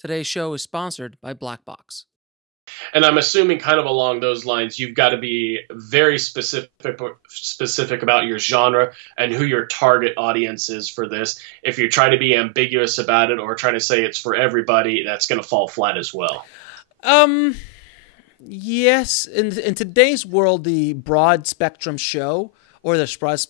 Today's show is sponsored by Black Box. And I'm assuming kind of along those lines, you've got to be very specific about your genre and who your target audience is for this. If you try to be ambiguous about it or try to say it's for everybody, that's going to fall flat as well. Yes, in today's world, the broad spectrum show or the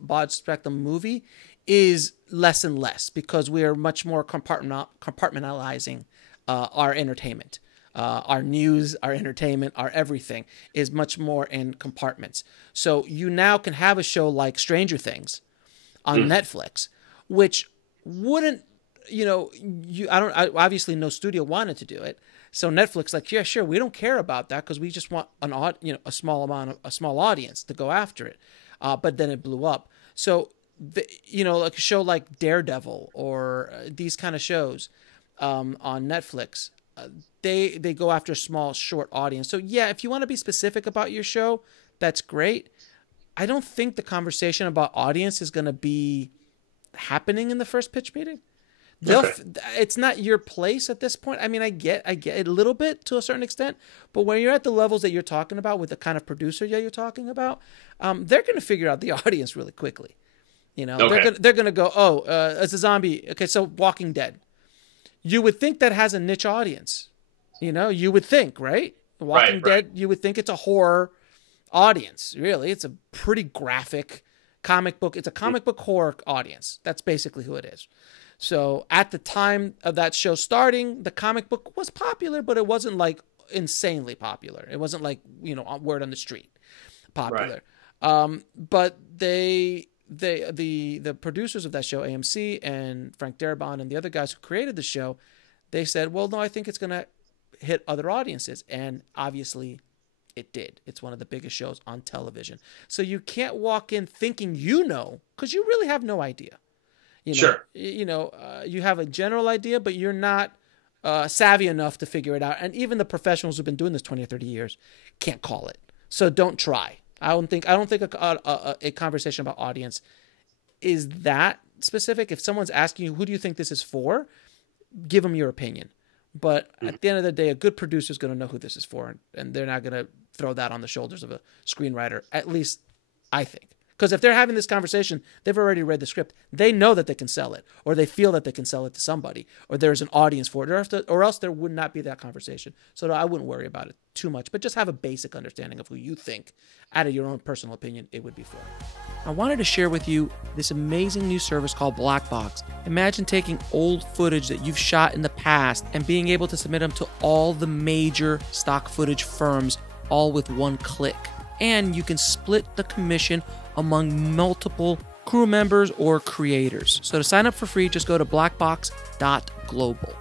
broad spectrum movie is less and less because we are much more compartmentalizing our entertainment. Our news, our entertainment, our everything is much more in compartments. So you now can have a show like Stranger Things on Netflix, which wouldn't, obviously no studio wanted to do it. So Netflix, like, yeah, sure, we don't care about that because we just want a small audience to go after it. But then it blew up. So, like a show like Daredevil or these kind of shows on Netflix, they go after a small, short audience. So yeah, if you want to be specific about your show, that's great. I don't think the conversation about audience is going to be happening in the first pitch meeting. It's not your place at this point. I mean, I get it a little bit to a certain extent, but when you're at the levels that you're talking about with the kind of producer that you're talking about, they're going to figure out the audience really quickly. They're going to go, it's a zombie. Okay, so Walking Dead. You would think that has a niche audience. You would think, right? Walking Dead, you would think it's a horror audience. Really, it's a pretty graphic comic book. It's a comic book horror audience. That's basically who it is. So at the time of that show starting, the comic book was popular, but it wasn't like insanely popular. It wasn't like, word on the street popular. Right. But the producers of that show, AMC and Frank Darabont and the other guys who created the show, they said, well, no, I think it's going to hit other audiences. And obviously it did. It's one of the biggest shows on television. So you can't walk in thinking because you really have no idea. Sure. You have a general idea, but you're not savvy enough to figure it out. And even the professionals who've been doing this 20 or 30 years can't call it. So don't try. I don't think a conversation about audience is that specific. If someone's asking you, who do you think this is for? Give them your opinion. But at the end of the day, a good producer is going to know who this is for, and they're not going to throw that on the shoulders of a screenwriter. At least I think. Because if they're having this conversation, they've already read the script. They know that they can sell it, or they feel that they can sell it to somebody, or there's an audience for it, or else there would not be that conversation. So I wouldn't worry about it too much, but just have a basic understanding of who you think, out of your own personal opinion, it would be for. I wanted to share with you this amazing new service called Black Box. Imagine taking old footage that you've shot in the past and being able to submit them to all the major stock footage firms, all with one click. And you can split the commission among multiple crew members or creators. So to sign up for free, just go to blackbox.global.